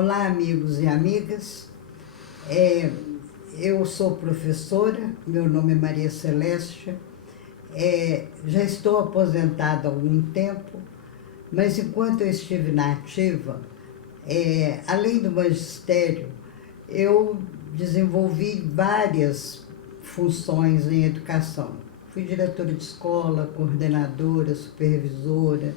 Olá, amigos e amigas. Eu sou professora, meu nome é Maria Celeste. Já estou aposentada há algum tempo, mas enquanto eu estive na ativa, além do magistério, eu desenvolvi várias funções em educação. Fui diretora de escola, coordenadora, supervisora,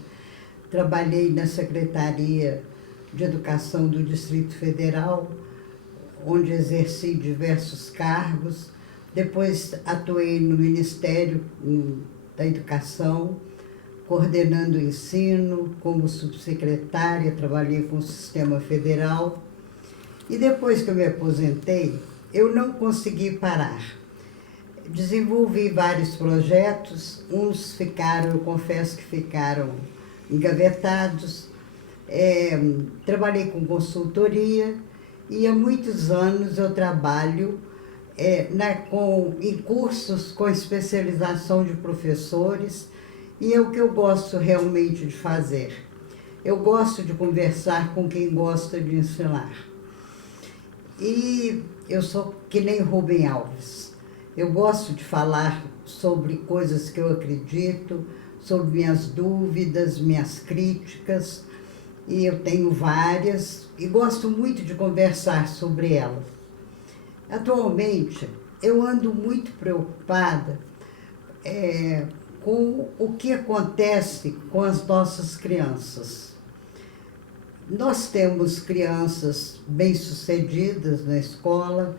trabalhei na Secretaria de Educação do Distrito Federal, onde exerci diversos cargos. Depois atuei no Ministério da Educação, coordenando o ensino, como subsecretária, trabalhei com o Sistema Federal. E depois que eu me aposentei, eu não consegui parar. Desenvolvi vários projetos, uns ficaram, eu confesso que ficaram engavetados. Trabalhei com consultoria e há muitos anos eu trabalho em cursos com especialização de professores, e é o que eu gosto realmente de fazer. Eu gosto de conversar com quem gosta de ensinar. E eu sou que nem Rubem Alves. Eu gosto de falar sobre coisas que eu acredito, sobre minhas dúvidas, minhas críticas, e eu tenho várias, e gosto muito de conversar sobre elas. Atualmente, eu ando muito preocupada com o que acontece com as nossas crianças. Nós temos crianças bem-sucedidas na escola,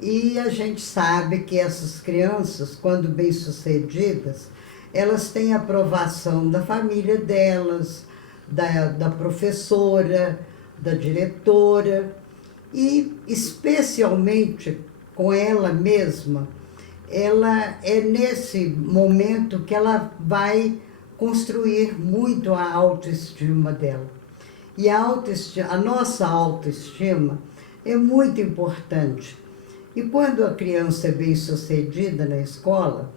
e a gente sabe que essas crianças, quando bem-sucedidas, elas têm aprovação da família delas, da professora, da diretora, e especialmente com ela mesma. Ela é nesse momento que ela vai construir muito a autoestima dela. E a nossa autoestima é muito importante. E quando a criança é bem-sucedida na escola,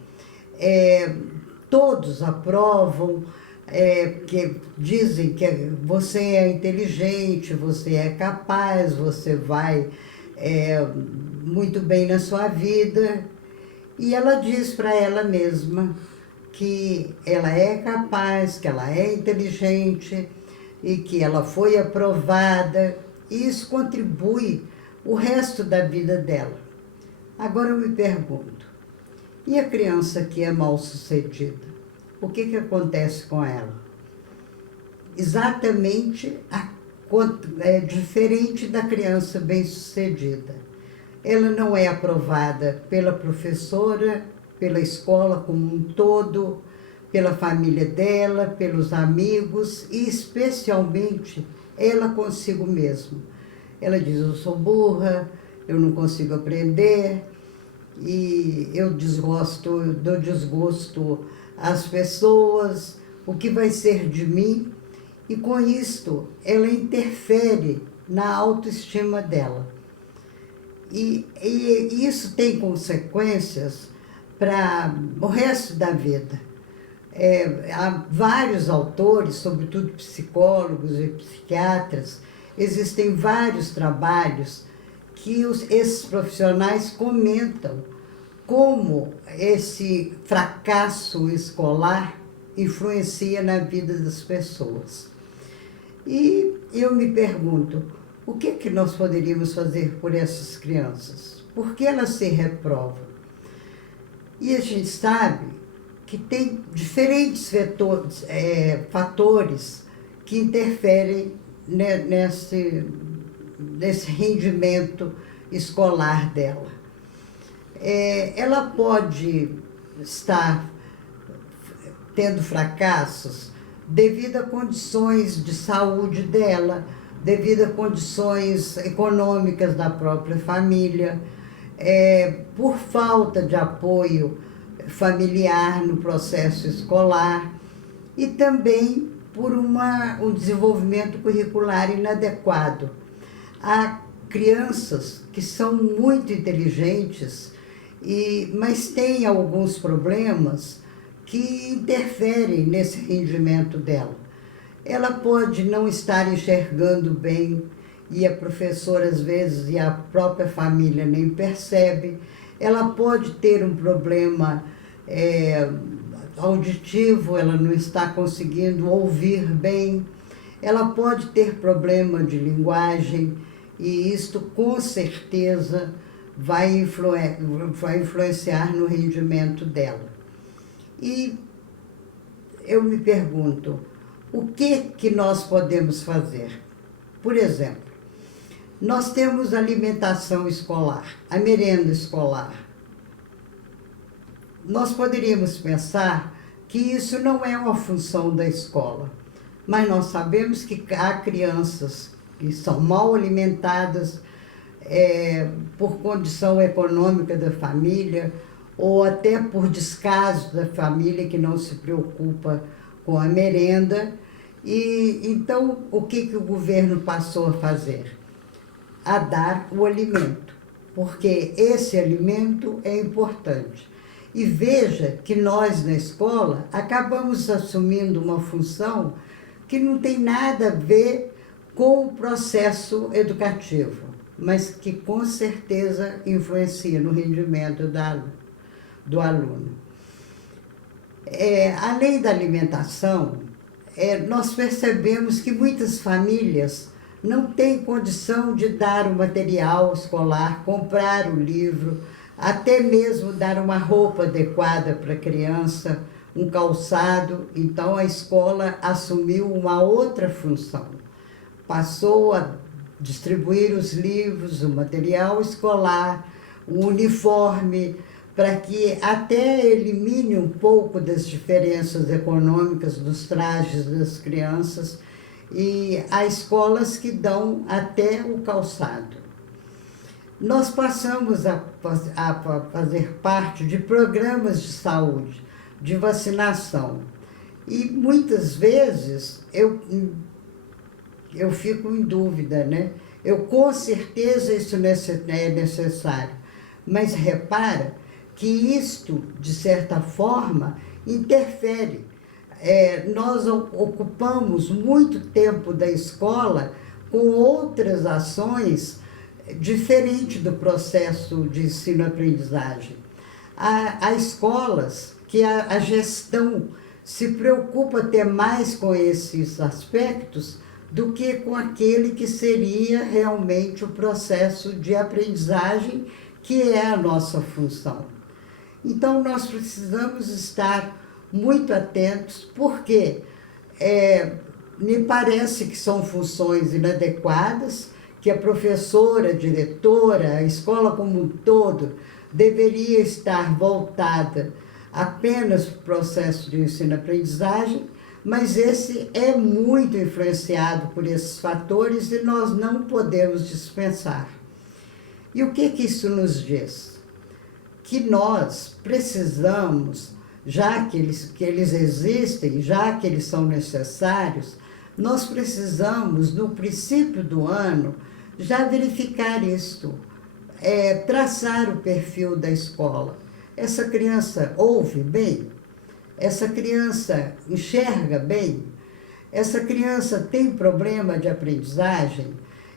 todos aprovam, que dizem que você é inteligente, você é capaz, você vai muito bem na sua vida. E ela diz para ela mesma que ela é capaz, que ela é inteligente e que ela foi aprovada, e isso contribui o resto da vida dela. Agora eu me pergunto, e a criança que é mal-sucedida? O que acontece com ela? Exatamente diferente da criança bem-sucedida. Ela não é aprovada pela professora, pela escola como um todo, pela família dela, pelos amigos e especialmente ela consigo mesma. Ela diz: eu sou burra, eu não consigo aprender, e eu dou desgosto às pessoas, o que vai ser de mim? E com isto, ela interfere na autoestima dela. E isso tem consequências para o resto da vida. Há vários autores, sobretudo psicólogos e psiquiatras, existem vários trabalhos que esses profissionais comentam como esse fracasso escolar influencia na vida das pessoas. E eu me pergunto, o que nós poderíamos fazer por essas crianças? Por que elas se reprovam? E a gente sabe que tem diferentes fatores que interferem nesse rendimento escolar dela. Ela pode estar tendo fracassos devido a condições de saúde dela, devido a condições econômicas da própria família, por falta de apoio familiar no processo escolar, e também por um desenvolvimento curricular inadequado. Há crianças que são muito inteligentes, mas têm alguns problemas que interferem nesse rendimento dela. Ela pode não estar enxergando bem, e a professora, às vezes, e a própria família nem percebe. Ela pode ter um problema auditivo, ela não está conseguindo ouvir bem. Ela pode ter problema de linguagem e isto, com certeza, vai influenciar no rendimento dela. E eu me pergunto, o que nós podemos fazer? Por exemplo, nós temos a alimentação escolar, a merenda escolar. Nós poderíamos pensar que isso não é uma função da escola, mas nós sabemos que há crianças que são mal alimentadas por condição econômica da família, ou até por descaso da família que não se preocupa com a merenda. E então, o que o governo passou a fazer? A dar o alimento, porque esse alimento é importante. E veja que nós, na escola, acabamos assumindo uma função que não tem nada a ver com o processo educativo, mas que com certeza influencia no rendimento do aluno. Além da alimentação, nós percebemos que muitas famílias não têm condição de dar o material escolar, comprar o livro, até mesmo dar uma roupa adequada para a criança, um calçado. Então a escola assumiu uma outra função. Passou a distribuir os livros, o material escolar, o uniforme, para que até elimine um pouco das diferenças econômicas dos trajes das crianças, e há escolas que dão até o calçado. Nós passamos a fazer parte de programas de saúde, de vacinação, e muitas vezes eu fico em dúvida, né? Com certeza isso é necessário, mas repara que isto, de certa forma, interfere. Nós ocupamos muito tempo da escola com outras ações diferentes do processo de ensino-aprendizagem. Há escolas que a gestão se preocupa até mais com esses aspectos do que com aquele que seria realmente o processo de aprendizagem, que é a nossa função. Então, nós precisamos estar muito atentos, porque me parece que são funções inadequadas, que a professora, a diretora, a escola como um todo, deveria estar voltada apenas para o processo de ensino-aprendizagem, mas esse é muito influenciado por esses fatores e nós não podemos dispensar. E o que isso nos diz? Que nós precisamos, já que eles existem, já que eles são necessários, nós precisamos, no princípio do ano, já verificar isto, traçar o perfil da escola. Essa criança ouve bem? Essa criança enxerga bem? Essa criança tem problema de aprendizagem?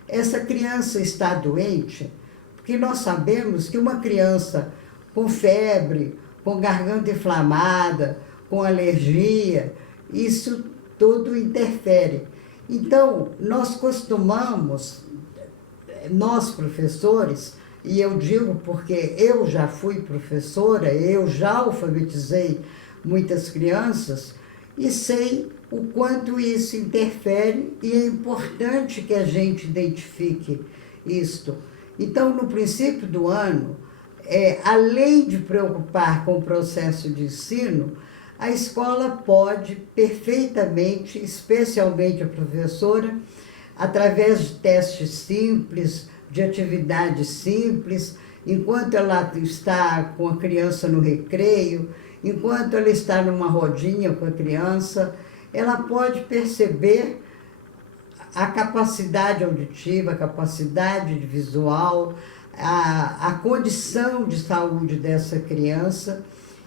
Essa criança está doente? Porque nós sabemos que uma criança com febre, com garganta inflamada, com alergia, isso tudo interfere. Então, nós costumamos, nós professores, e eu digo porque eu já fui professora, eu já alfabetizei muitas crianças e sei o quanto isso interfere, e é importante que a gente identifique isto. Então, no princípio do ano, além de preocupar com o processo de ensino, a escola pode perfeitamente, especialmente a professora, através de testes simples, de atividades simples, enquanto ela está com a criança no recreio, enquanto ela está numa rodinha com a criança, ela pode perceber a capacidade auditiva, a capacidade visual, a condição de saúde dessa criança,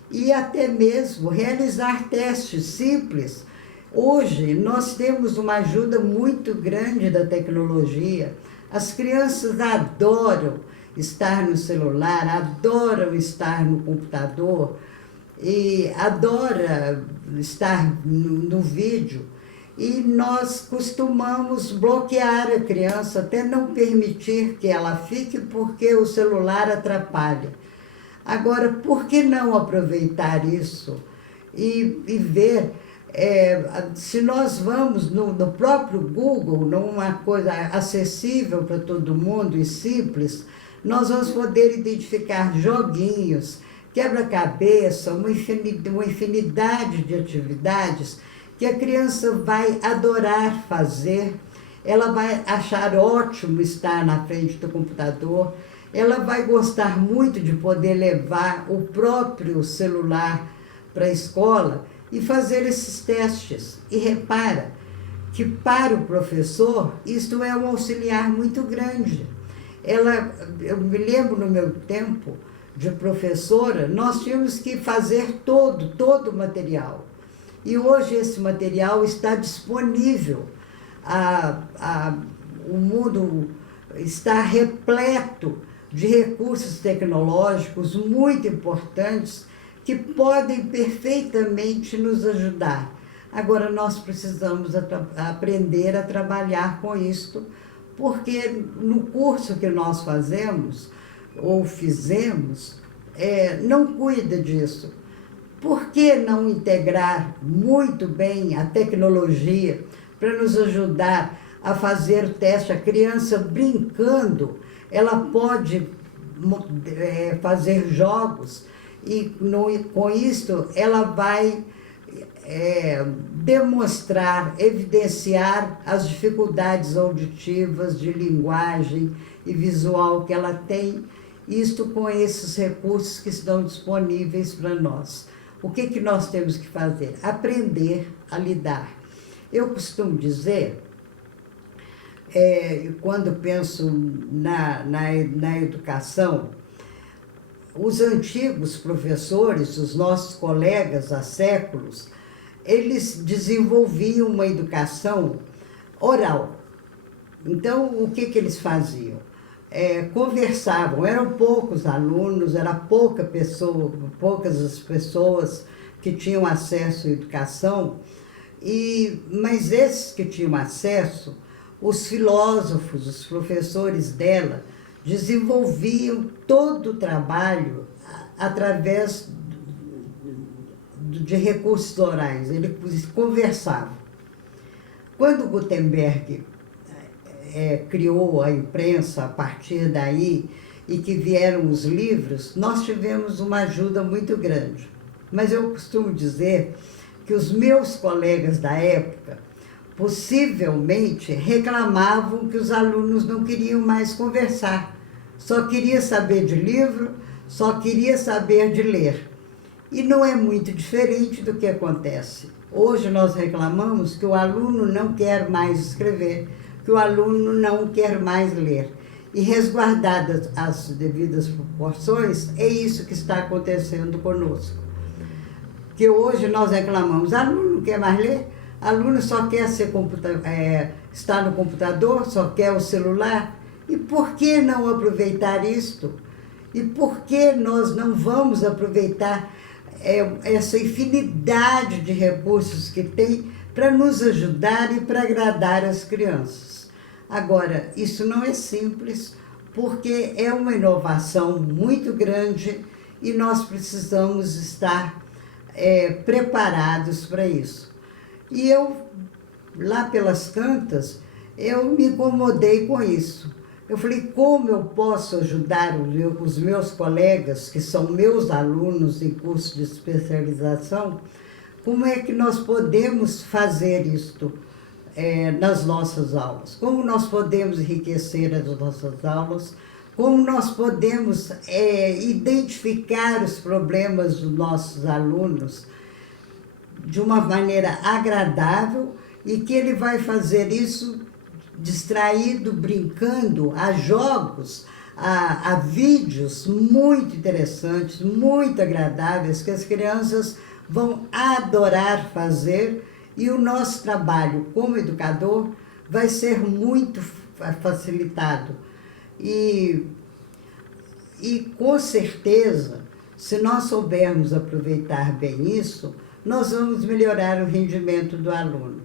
e até mesmo realizar testes simples. Hoje nós temos uma ajuda muito grande da tecnologia. As crianças adoram estar no celular, adoram estar no computador e adoram estar no vídeo. E nós costumamos bloquear a criança, até não permitir que ela fique, porque o celular atrapalha. Agora, por que não aproveitar isso e ver, se nós vamos no próprio Google, numa coisa acessível para todo mundo e simples, nós vamos poder identificar joguinhos, quebra-cabeça, uma infinidade de atividades que a criança vai adorar fazer, ela vai achar ótimo estar na frente do computador, ela vai gostar muito de poder levar o próprio celular para a escola e fazer esses testes. E repara que para o professor isto é um auxiliar muito grande. Eu me lembro no meu tempo de professora, nós tínhamos que fazer todo o material. E hoje esse material está disponível. O mundo está repleto de recursos tecnológicos muito importantes que podem perfeitamente nos ajudar. Agora, nós precisamos aprender a trabalhar com isto, porque no curso que nós fazemos, ou fizemos, não cuida disso. Por que não integrar muito bem a tecnologia para nos ajudar a fazer o teste? A criança brincando, ela pode fazer jogos e com isso ela vai demonstrar, evidenciar as dificuldades auditivas, de linguagem e visual que ela tem, isto com esses recursos que estão disponíveis para nós. O que nós temos que fazer? Aprender a lidar. Eu costumo dizer, quando penso na educação, os antigos professores, os nossos colegas há séculos, eles desenvolviam uma educação oral. Então, o que eles faziam? Conversavam, eram poucos alunos, era poucas as pessoas que tinham acesso à educação, mas esses que tinham acesso, os filósofos, os professores dela, desenvolviam todo o trabalho através de recursos orais, eles conversavam. Quando Gutenberg criou a imprensa a partir daí, e que vieram os livros, nós tivemos uma ajuda muito grande. Mas eu costumo dizer que os meus colegas da época possivelmente reclamavam que os alunos não queriam mais conversar, só queria saber de livro, só queria saber de ler. E não é muito diferente do que acontece. Hoje nós reclamamos que o aluno não quer mais escrever, que o aluno não quer mais ler. E resguardadas as devidas proporções, é isso que está acontecendo conosco. Que hoje nós reclamamos, aluno não quer mais ler, aluno só quer estar no computador, só quer o celular. E por que não aproveitar isto? E por que nós não vamos aproveitar essa infinidade de recursos que tem para nos ajudar e para agradar as crianças? Agora, isso não é simples, porque é uma inovação muito grande e nós precisamos estar preparados para isso. E eu, lá pelas tantas, eu me incomodei com isso. Eu falei, como eu posso ajudar os meus colegas, que são meus alunos em curso de especialização, como é que nós podemos fazer isto nas nossas aulas? Como nós podemos enriquecer as nossas aulas? Como nós podemos identificar os problemas dos nossos alunos de uma maneira agradável e que ele vai fazer isso distraído, brincando, a jogos, a vídeos muito interessantes, muito agradáveis, que as crianças vão adorar fazer, e o nosso trabalho como educador vai ser muito facilitado. E com certeza, se nós soubermos aproveitar bem isso, nós vamos melhorar o rendimento do aluno.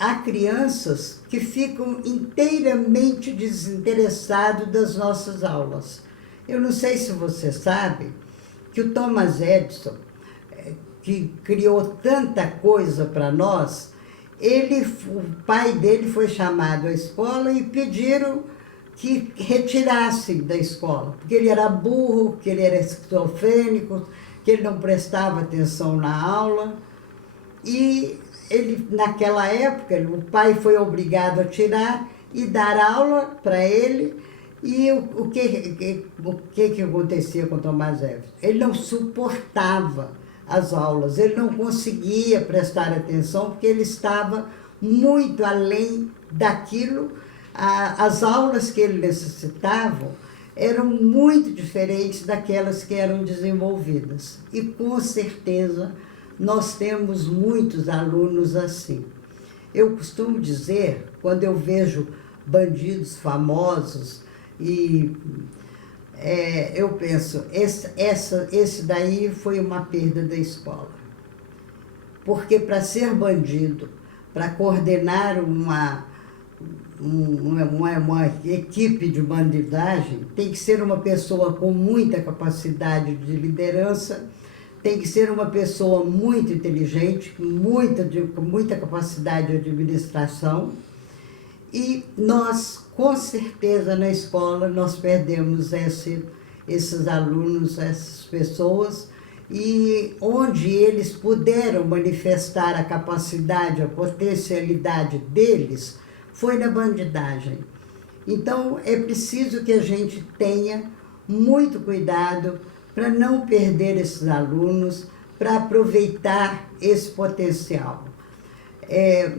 Há crianças que ficam inteiramente desinteressadas das nossas aulas. Eu não sei se você sabe que o Thomas Edison, que criou tanta coisa para nós, o pai dele foi chamado à escola e pediram que retirassem da escola, porque ele era burro, que ele era esquizofrênico, que ele não prestava atenção na aula. E ele, naquela época, o pai foi obrigado a tirar e dar aula para ele. E o que acontecia com Thomas Edison? Ele não suportava as aulas, ele não conseguia prestar atenção porque ele estava muito além daquilo. As aulas que ele necessitava eram muito diferentes daquelas que eram desenvolvidas. E com certeza nós temos muitos alunos assim. Eu costumo dizer, quando eu vejo bandidos famosos, eu penso, esse daí foi uma perda da escola. Porque para ser bandido, para coordenar uma equipe de bandidagem, tem que ser uma pessoa com muita capacidade de liderança, tem que ser uma pessoa muito inteligente, com muita capacidade de administração. E nós, com certeza, na escola, nós perdemos esses alunos, essas pessoas, e onde eles puderam manifestar a capacidade, a potencialidade deles, foi na bandidagem. Então, é preciso que a gente tenha muito cuidado para não perder esses alunos, para aproveitar esse potencial.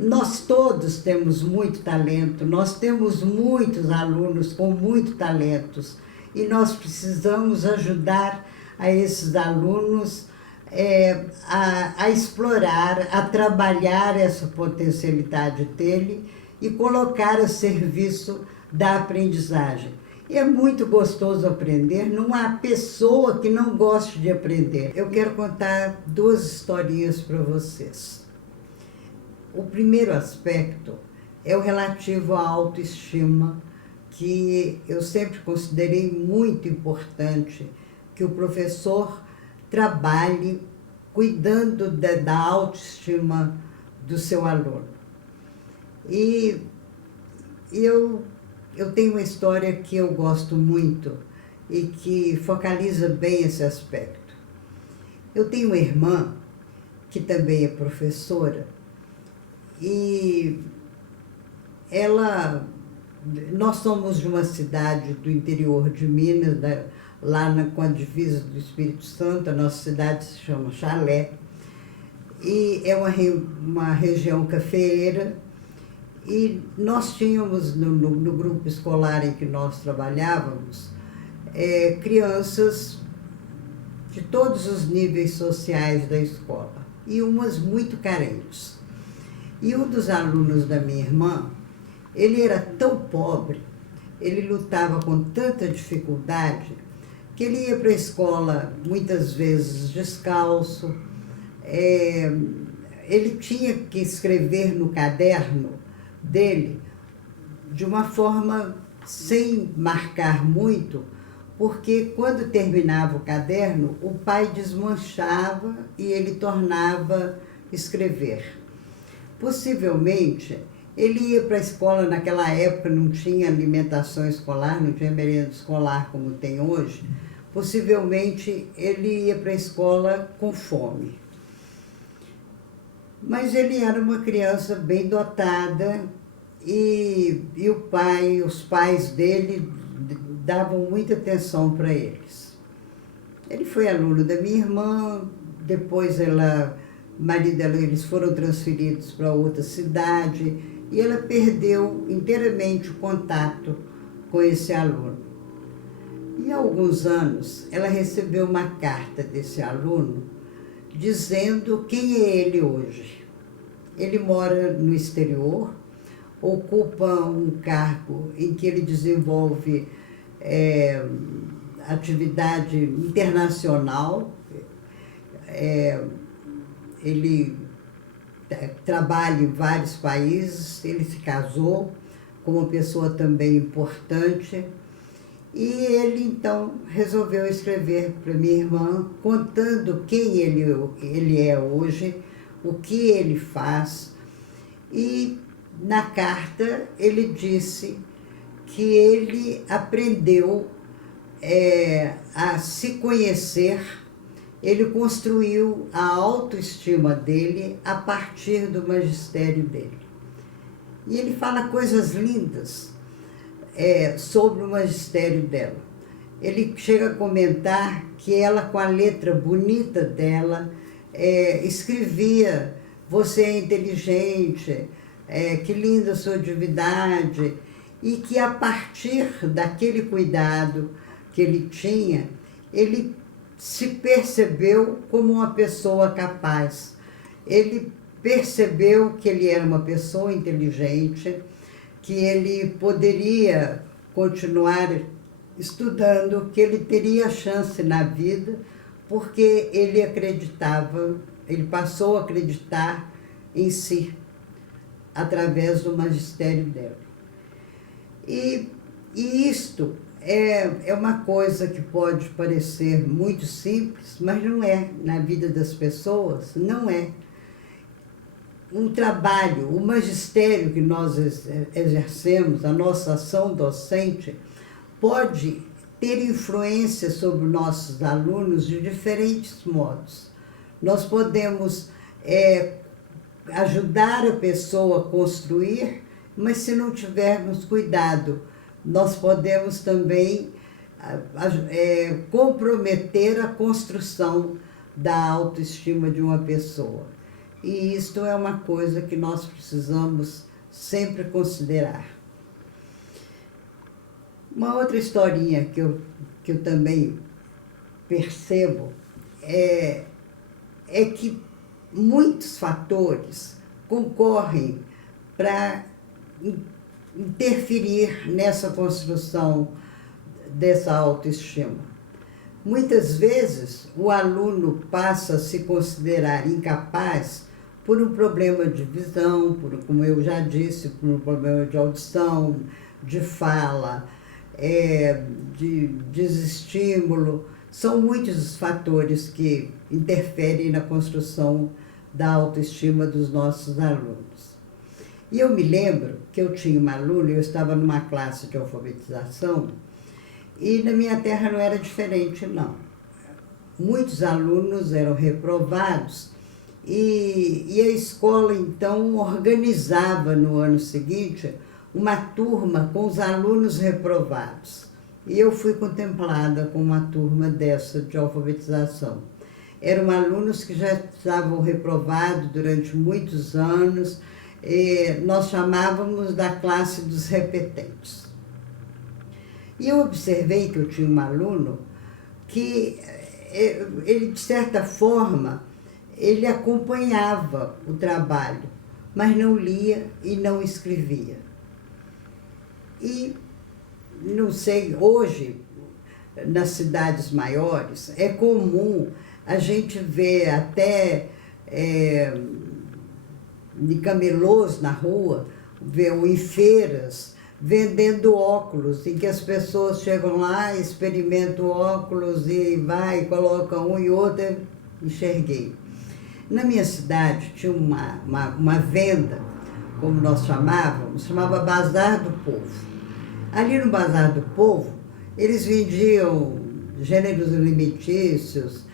Nós todos temos muito talento, nós temos muitos alunos com muitos talentos e nós precisamos ajudar a esses alunos a explorar, a trabalhar essa potencialidade dele e colocar a serviço da aprendizagem. E é muito gostoso aprender, não há pessoa que não goste de aprender. Eu quero contar 2 historinhas para vocês. O primeiro aspecto é o relativo à autoestima, que eu sempre considerei muito importante que o professor trabalhe cuidando da autoestima do seu aluno. E eu tenho uma história que eu gosto muito e que focaliza bem esse aspecto. Eu tenho uma irmã que também é professora e nós somos de uma cidade do interior de Minas, com a divisa do Espírito Santo. A nossa cidade se chama Chalé e é uma região cafeeira. E nós tínhamos, no grupo escolar em que nós trabalhávamos, crianças de todos os níveis sociais da escola, e umas muito carentes. E um dos alunos da minha irmã, ele era tão pobre, ele lutava com tanta dificuldade, que ele ia para a escola muitas vezes descalço, ele tinha que escrever no caderno dele de uma forma sem marcar muito, porque quando terminava o caderno, o pai desmanchava e ele tornava escrever. Possivelmente, ele ia para a escola, naquela época não tinha alimentação escolar, não tinha merenda escolar como tem hoje, possivelmente ele ia para a escola com fome. Mas ele era uma criança bem dotada e os pais dele davam muita atenção para eles. Ele foi aluno da minha irmã, depois o marido dela, eles foram transferidos para outra cidade e ela perdeu inteiramente o contato com esse aluno. E há alguns anos ela recebeu uma carta desse aluno dizendo quem é ele hoje. Ele mora no exterior, ocupa um cargo em que ele desenvolve atividade internacional. Ele trabalha em vários países, ele se casou com uma pessoa também importante. E ele, então, resolveu escrever para minha irmã, contando quem ele é hoje, o que ele faz. E, na carta, ele disse que ele aprendeu a se conhecer, ele construiu a autoestima dele a partir do magistério dele. E ele fala coisas lindas sobre o magistério dela. Ele chega a comentar que ela, com a letra bonita dela, escrevia: você é inteligente, que linda a sua atividade, e que a partir daquele cuidado que ele tinha, ele se percebeu como uma pessoa capaz. Ele percebeu que ele era uma pessoa inteligente, que ele poderia continuar estudando, que ele teria chance na vida, porque ele acreditava, ele passou a acreditar em si, através do magistério dela. E isto é uma coisa que pode parecer muito simples, mas não é. Na vida das pessoas, não é. Um trabalho, o magistério que nós exercemos, a nossa ação docente, pode ter influência sobre nossos alunos de diferentes modos. Nós podemos ajudar a pessoa a construir, mas se não tivermos cuidado, nós podemos também comprometer a construção da autoestima de uma pessoa. E isto é uma coisa que nós precisamos sempre considerar. Uma outra historinha que eu também percebo é que muitos fatores concorrem para interferir nessa construção dessa autoestima. Muitas vezes, o aluno passa a se considerar incapaz por um problema de visão, como eu já disse, por um problema de audição, de fala, de desestímulo. São muitos os fatores que interferem na construção da autoestima dos nossos alunos. E eu me lembro que eu tinha uma aluna, eu estava numa classe de alfabetização, e na minha terra não era diferente, não. Muitos alunos eram reprovados e a escola, então, organizava no ano seguinte uma turma com os alunos reprovados. E eu fui contemplada com uma turma dessa de alfabetização. Eram alunos que já estavam reprovados durante muitos anos, e nós chamávamos da classe dos repetentes. E eu observei que eu tinha um aluno que ele, de certa forma, ele acompanhava o trabalho, mas não lia e não escrevia. E, não sei, hoje, nas cidades maiores, é comum a gente ver até de camelôs na rua, ver em feiras, vendendo óculos, em que as pessoas chegam lá, experimentam óculos e vai, colocam um e outro, enxerguei. Na minha cidade tinha uma venda, como nós chamávamos, chamava Bazar do Povo. Ali no Bazar do Povo, eles vendiam gêneros alimentícios,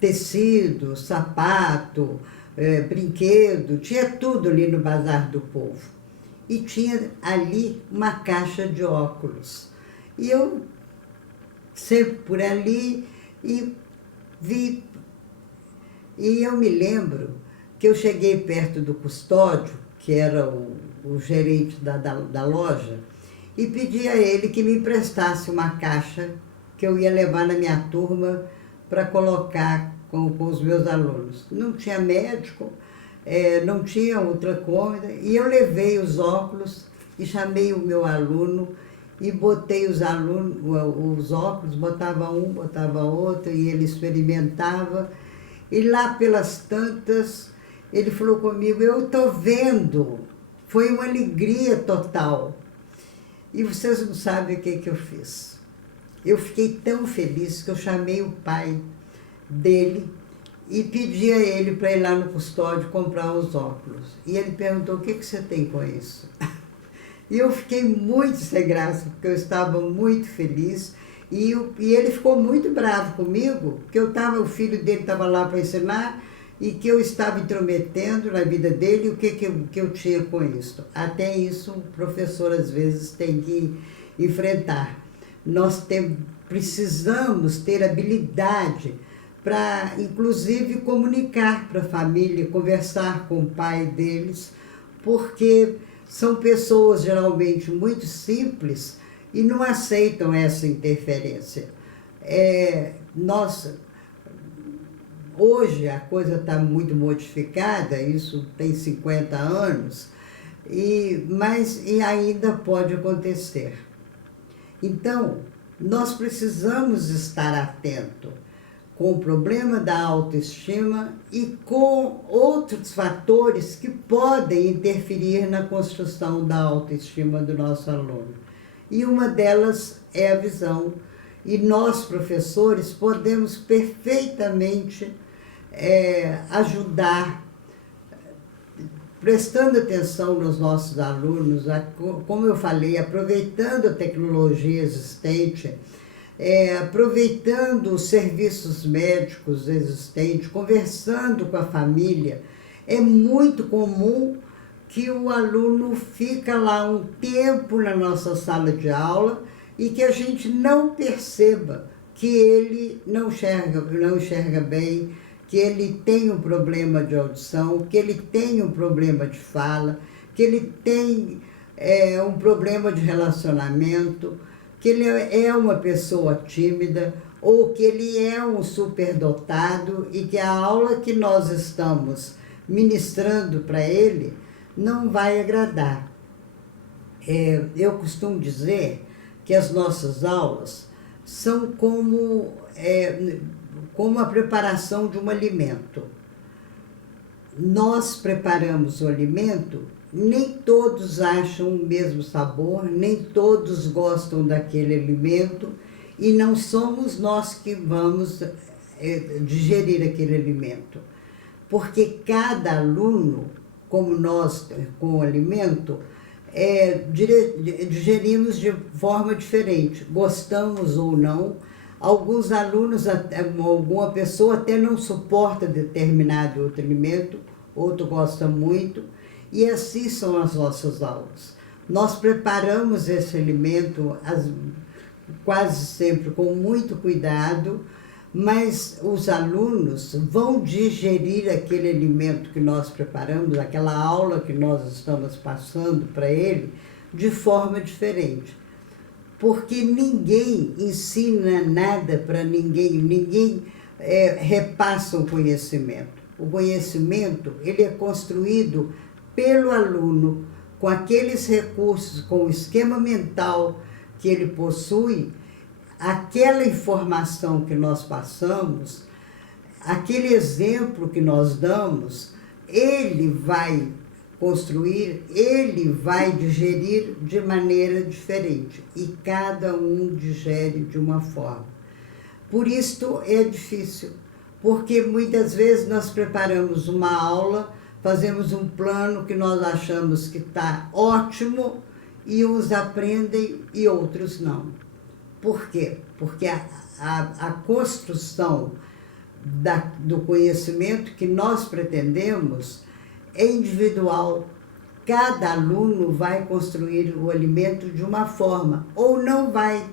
tecido, sapato, brinquedo, tinha tudo ali no Bazar do Povo. E tinha ali uma caixa de óculos. E eu sempre por ali e vi. E eu me lembro que eu cheguei perto do custódio, que era o gerente da loja, e pedi a ele que me emprestasse uma caixa que eu ia levar na minha turma para colocar com os meus alunos. Não tinha médico, não tinha outra coisa, e eu levei os óculos e chamei o meu aluno e botei os óculos, botava um, botava outro, e ele experimentava. E lá pelas tantas, ele falou comigo, eu estou vendo. Foi uma alegria total. E vocês não sabem o que eu fiz. Eu fiquei tão feliz que eu chamei o pai dele e pedi a ele para ir lá no custódio comprar os óculos. E ele perguntou, o que você tem com isso? E eu fiquei muito sem graça, porque eu estava muito feliz. E ele ficou muito bravo comigo, porque o filho dele estava lá para ensinar e que eu estava intrometendo na vida dele, o que eu tinha com isso. Até isso o professor às vezes tem que enfrentar. Nós precisamos ter habilidade para, inclusive, comunicar para a família, conversar com o pai deles, porque são pessoas geralmente muito simples e não aceitam essa interferência. Hoje a coisa está muito modificada, isso tem 50 anos, mas ainda pode acontecer. Então, nós precisamos estar atentos com o problema da autoestima e com outros fatores que podem interferir na construção da autoestima do nosso aluno. E uma delas é a visão. E nós, professores, podemos perfeitamente ajudar, prestando atenção nos nossos alunos, como eu falei, aproveitando a tecnologia existente, aproveitando os serviços médicos existentes, conversando com a família. É muito comum que o aluno fica lá um tempo na nossa sala de aula e que a gente não perceba que ele não enxerga bem, que ele tem um problema de audição, que ele tem um problema de fala, que ele tem um problema de relacionamento, que ele é uma pessoa tímida ou que ele é um superdotado e que a aula que nós estamos ministrando para ele não vai agradar. Eu costumo dizer que as nossas aulas são como a preparação de um alimento. Nós preparamos o alimento, nem todos acham o mesmo sabor, nem todos gostam daquele alimento, e não somos nós que vamos digerir aquele alimento. Porque cada aluno, como nós com o alimento, digerimos de forma diferente, gostamos ou não. Alguns alunos, alguma pessoa até não suporta determinado outro alimento, outro gosta muito, e assim são as nossas aulas. Nós preparamos esse alimento quase sempre com muito cuidado, mas os alunos vão digerir aquele alimento que nós preparamos, aquela aula que nós estamos passando para ele, de forma diferente. Porque ninguém ensina nada para ninguém repassa um conhecimento. O conhecimento ele é construído pelo aluno, com aqueles recursos, com o esquema mental que ele possui, aquela informação que nós passamos, aquele exemplo que nós damos, ele vai construir, ele vai digerir de maneira diferente. E cada um digere de uma forma. Por isso é difícil, porque muitas vezes nós preparamos uma aula, fazemos um plano que nós achamos que está ótimo, e uns aprendem e outros não. Por quê? Porque a construção do conhecimento que nós pretendemos é individual. Cada aluno vai construir o alimento de uma forma, ou não vai.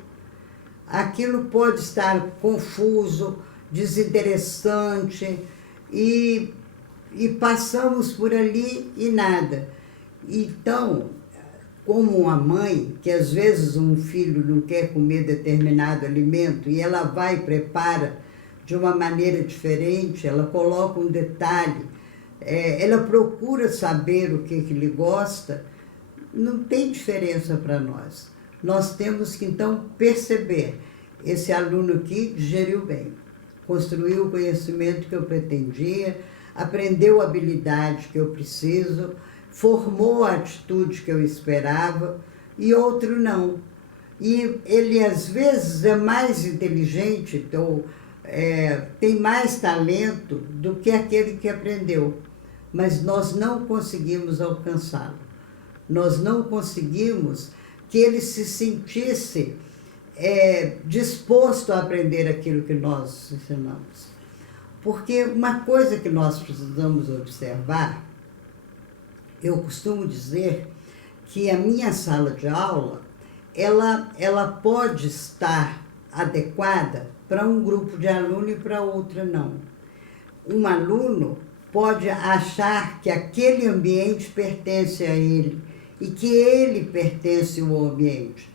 Aquilo pode estar confuso, desinteressante, e passamos por ali e nada. Então, como uma mãe, que às vezes um filho não quer comer determinado alimento e ela vai e prepara de uma maneira diferente, ela coloca um detalhe ela procura saber o que ele gosta, não tem diferença para nós. Nós temos que, então, perceber, esse aluno aqui digeriu bem, construiu o conhecimento que eu pretendia, aprendeu a habilidade que eu preciso, formou a atitude que eu esperava, e outro não. E ele, às vezes, é mais inteligente, ou tem mais talento do que aquele que aprendeu, mas nós não conseguimos alcançá-lo. Nós não conseguimos que ele se sentisse disposto a aprender aquilo que nós ensinamos. Porque uma coisa que nós precisamos observar, eu costumo dizer que a minha sala de aula, ela pode estar adequada para um grupo de aluno e para outro não. Um aluno pode achar que aquele ambiente pertence a ele e que ele pertence ao ambiente.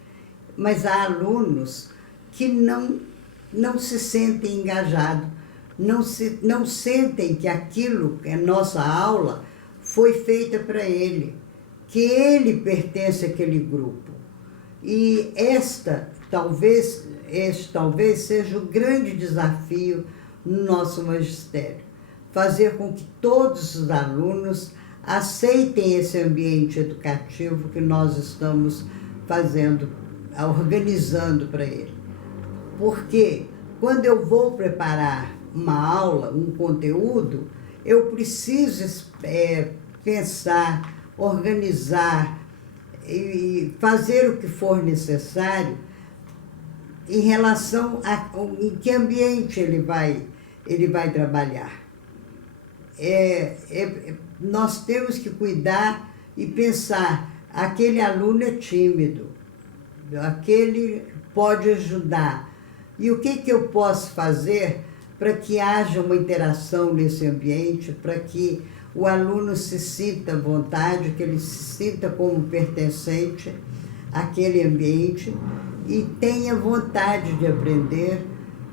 Mas há alunos que não se sentem engajados, não sentem que aquilo, que a nossa aula, foi feita para ele, que ele pertence àquele grupo. E este talvez seja o grande desafio no nosso magistério, fazer com que todos os alunos aceitem esse ambiente educativo que nós estamos organizando para ele. Porque quando eu vou preparar uma aula, um conteúdo, eu preciso pensar, organizar e fazer o que for necessário em relação a em que ambiente ele vai trabalhar. Nós temos que cuidar e pensar, aquele aluno é tímido, aquele pode ajudar. E o que eu posso fazer para que haja uma interação nesse ambiente, para que o aluno se sinta à vontade, que ele se sinta como pertencente àquele ambiente e tenha vontade de aprender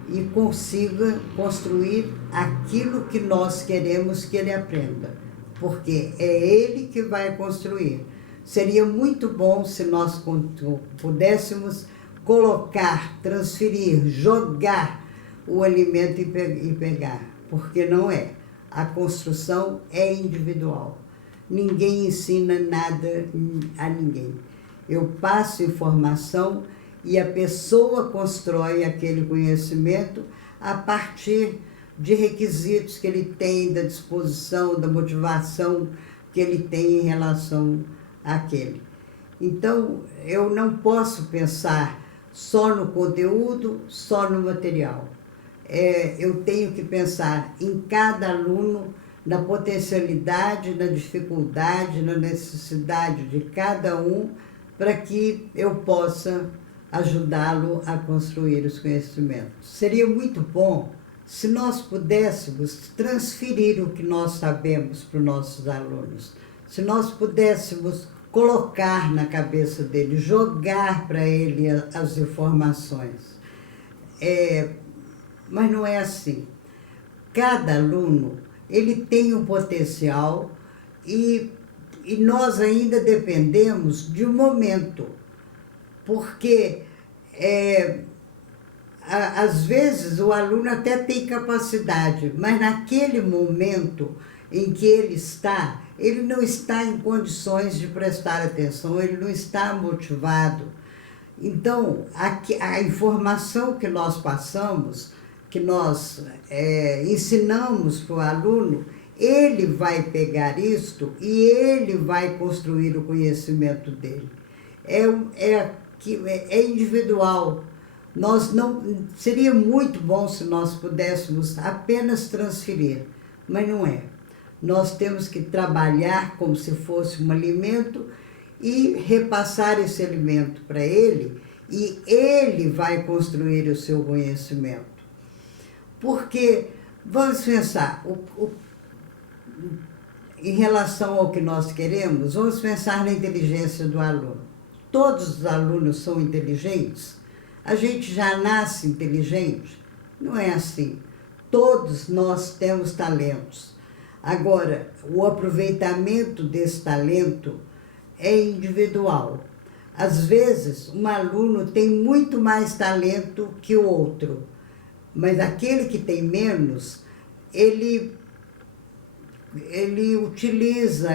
e consiga construir aquilo que nós queremos que ele aprenda, porque é ele que vai construir. Seria muito bom se nós pudéssemos colocar, transferir, jogar o alimento e pegar, porque não é. A construção é individual. Ninguém ensina nada a ninguém. Eu passo informação e a pessoa constrói aquele conhecimento a partir de requisitos que ele tem, da disposição, da motivação que ele tem em relação àquele. Então, eu não posso pensar só no conteúdo, só no material. Eu tenho que pensar em cada aluno, na potencialidade, na dificuldade, na necessidade de cada um, para que eu possa ajudá-lo a construir os conhecimentos. Seria muito bom se nós pudéssemos transferir o que nós sabemos para os nossos alunos, se nós pudéssemos colocar na cabeça dele, jogar para ele as informações. Mas não é assim. Cada aluno, ele tem um potencial e nós ainda dependemos de um momento, porque às vezes o aluno até tem capacidade, mas naquele momento em que ele não está em condições de prestar atenção, ele não está motivado. Então, a informação que nós passamos, que nós ensinamos para o aluno, ele vai pegar isto e ele vai construir o conhecimento dele. É individual. Seria muito bom se nós pudéssemos apenas transferir, mas não é. Nós temos que trabalhar como se fosse um alimento e repassar esse alimento para ele, e ele vai construir o seu conhecimento. Porque, vamos pensar, em relação ao que nós queremos, vamos pensar na inteligência do aluno. Todos os alunos são inteligentes? A gente já nasce inteligente? Não é assim. Todos nós temos talentos. Agora, o aproveitamento desse talento é individual. Às vezes, um aluno tem muito mais talento que o outro, mas aquele que tem menos, ele utiliza,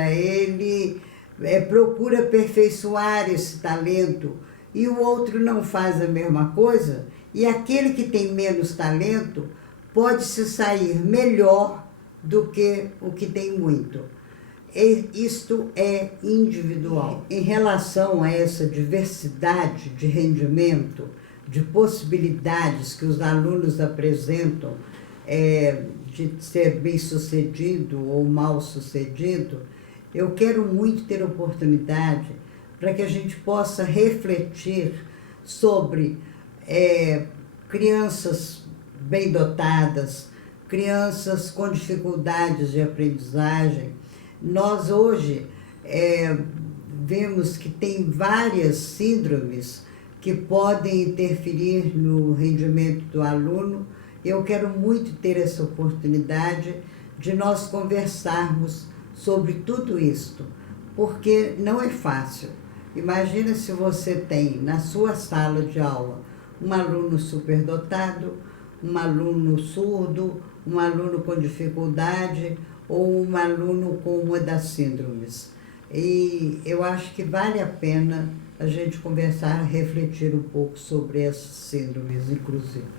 procura aperfeiçoar esse talento, e o outro não faz a mesma coisa, e aquele que tem menos talento pode se sair melhor do que o que tem muito. Isto é individual. Em relação a essa diversidade de rendimento, de possibilidades que os alunos apresentam, de ser bem-sucedido ou mal-sucedido, eu quero muito ter oportunidade para que a gente possa refletir sobre crianças bem dotadas, crianças com dificuldades de aprendizagem. Nós hoje vemos que tem várias síndromes que podem interferir no rendimento do aluno. Eu quero muito ter essa oportunidade de nós conversarmos sobre tudo isto, porque não é fácil. Imagina se você tem na sua sala de aula um aluno superdotado, um aluno surdo, um aluno com dificuldade ou um aluno com uma das síndromes. E eu acho que vale a pena a gente conversar, refletir um pouco sobre essas síndromes, inclusive.